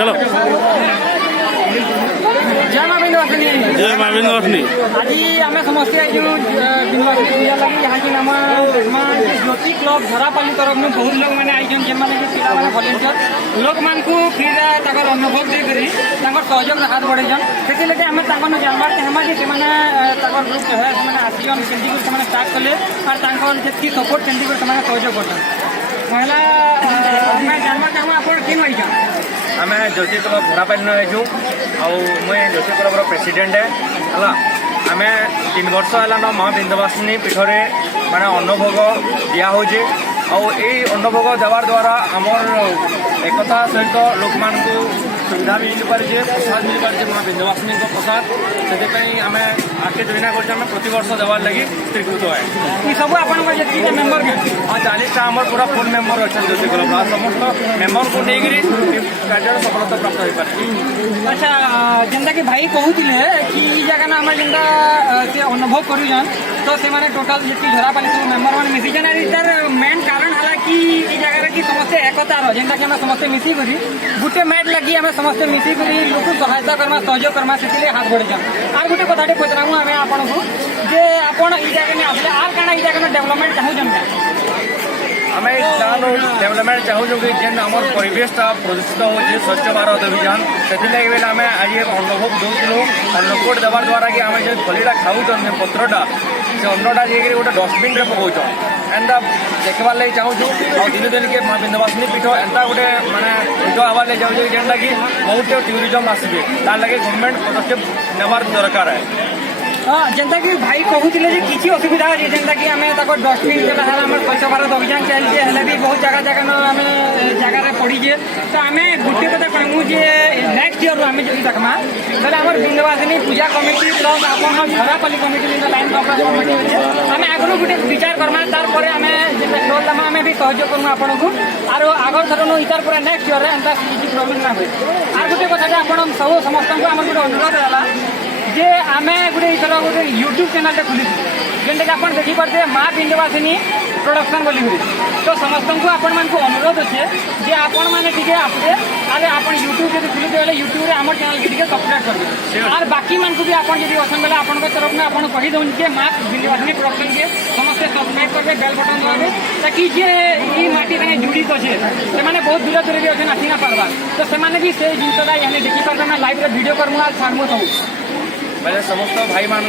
चलो जय माँ बिंदवासिनी। जय माँ बिंदवासिनी। आज आम समस्ते आई बिंदवासिनी पूजा लगी यहाँ की नाम ज्योति क्लब झरापाली तरफ में बहुत लोग मैंने आई जो मैंने पिला मैंने भलेंटियर लोक मान को फ्री अनुभव देकर सहयोग हाथ बढ़ेजन से लगे आम जानवर चाहमा कि ग्रुप जो है आसीजन केमती स्टार्ट कले और जी सपोर्ट केमती सहयोग कर महिला जानवर चाहमा आप किन आई आम ज्योति क्लब झरापाली आईचु मुझे ज्योति क्लब प्रेसिडेंट है आम 3 वर्ष है माँ बिंदवासिनी पीठरे माने अन्नभोग दिहे अन्नभोग देवार द्वारा आमर एकता सहित लोक मान सुविधा भी मिल पारे प्रसाद मिल पारे माँ बिंदवासिनी प्रसाद से आम आगे जोजना कर प्रति वर्ष देवार लगी स्वीकृत है सब आप मेम्बर हाँ 40टा आम पूरा फुल मेम्बर अच्छा ज्योति क्लब समस्त मेम्बर को लेकर कार्य सफलता प्राप्त हो पारे। अच्छा जेनता कि भाई कहूले कि जगह आम जेनता से अनुभव करूँ तो से टोटाल जी झरापाली सब मेम्बर मैंने मिशीजन तार मेन कारण है कि जगह कि समस्ते एकतार जेनता कि समस्ते मिसिक गोटे मैट लगी आम समस्ते मिसिक लोक सहायता करमा सहयोग करमा से हाथ बढ़े आर गोटे कथाटे पचरामु आम आपन को जे आपण ई जगह आसले आर काना ई जगह डेवलपमेंट चाहूँ आम डेवलपमेंट चाहूँ कि जेन आम परिवेशटा प्रदूषित हो स्वच्छ भारत अभियान से आम आज अनुभव दूसरू अन्नकूट देवार द्वारा कि आम जो थलीटा खाऊँ पत्रटा से अन्नटा जाकर गोटे डस्टबिन रे पकाउन एंता देखबार लगे चाहूँ और दिन दिन के माँ बिंदवासिनी पीठ एंता गोटे माने पीठ आवार लगे चाहूँ जेनटा कि बहुत टूरिज्म आसबे तार लगे गवर्नमेंट पदक्षेप नेबार दरकार है। हाँ जेनता कि भाई कहूले किसी असुविधा अच्छे जेनता कि आम डस्टबिन जो आम स्वच्छ भारत अभियान चलते हैं भी बहुत जगह जगह आम जगार पड़ीजे तो आम गोटे कथा कहूँ जे नेक्स्ट इयर आम जो देखमा बोले आम बिंदवासिनी पूजा कमिटी प्लस आप झरापाली कमिटी लाइन कमिटी अच्छे आम आगु गोटे विचार करमा तार आम टोल दाम आम भी सहयोग करूँ आपन को और आगर थर इतार पूरा नेक्स्ट इयर एंता किसी प्रोब्लेम ना हुए आर गोटे कथा आप सब समस्त आम गोटे अनुरोध है जे आम गोटे इथर गोटे यूट्यूब चैनल खोली जेनटा कि आप देखिपारे माँ बिंदवासिनी प्रोडक्शन बोली तो समस्त को आपण मान अनुरोध अच्छे जे आपण मैंने टी आसबे अरे आप यूट्यूब जब खुलते बोले यूट्यूब रे आम चैनल के सब्सक्राइब करेंगे और बाकी मान को भी आप अच्छे बेले आपण तरफ में आपको कही दूँ कि माँ बिंदवासिनी प्रोडक्शन के समस्त सब्सक्राइब करेंगे बेल बटन दबावे ताकि जे ये माटी सागे जुड़ित अच्छे से बहुत दूर दूर भी अच्छे आसी ना पार्बा तो से भी से जिनसा यहाँ देखिपारे लाइव वीडियो करमु और छाड़मु सब समस्त भाई मान